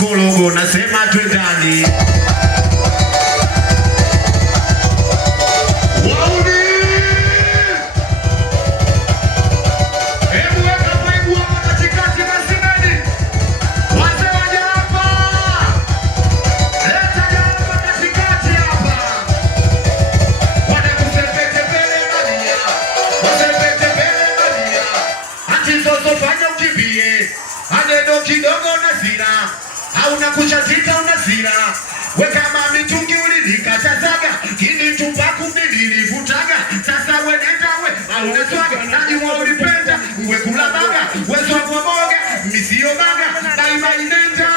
kologo nasema twendani. Kidogo unazira, hauna kuchazika unazira. Weka mami tungi ulilikatazaga, kini tumbaku nilivutaga. Sasa we nenda we, hauna swaga, najua ulipenda, uwe kula baga. We swaga boga, misio baga, bye bye nenda.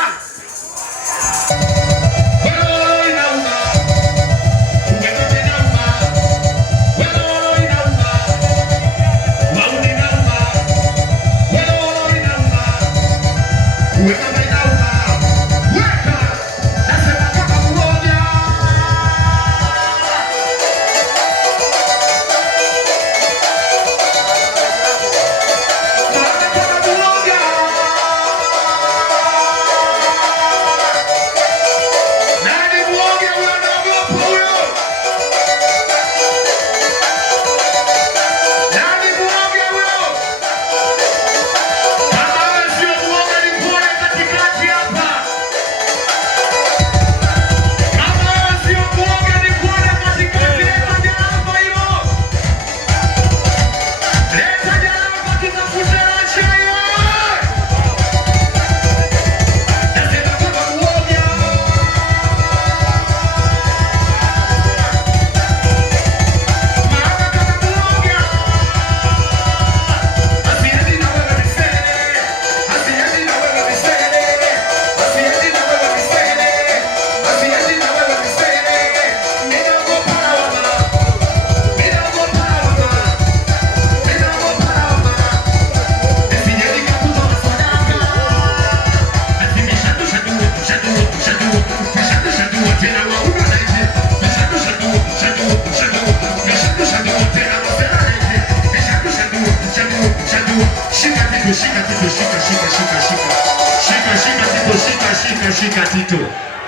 Shika Tito.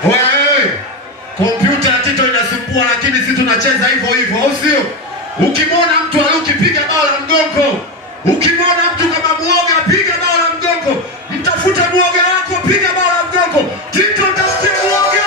Wewe, kompyuta ya Tito inasumbua lakini sisi tunacheza hivyo hivyo, au sio? Ukimwona mtu alikipiga bao la mgongo, ukimwona mtu kama muoga piga bao la mgongo, mtafute muoga wako piga bao la mgongo. Tito tafute muoga.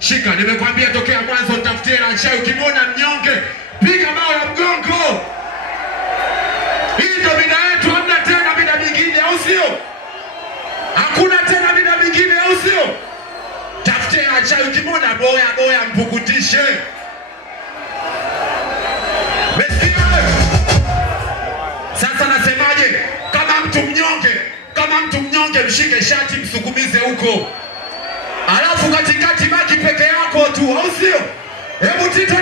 Shika, nimekwambia tokea mwanzo utafutie na chai. Ukimwona mnyonge, piga bao la mgongo. Hii ndio mida yetu, hamna tena mida mingine, au sio? Hakuna tena mida mingine, au sio? Tafutie na chai, ukimwona boya mpukutishe. Sasa nasemaje? Kama mtu mnyonge mshike shati msukumize huko. Alafu katikati baki peke yako tu, au sio? Hebu Tito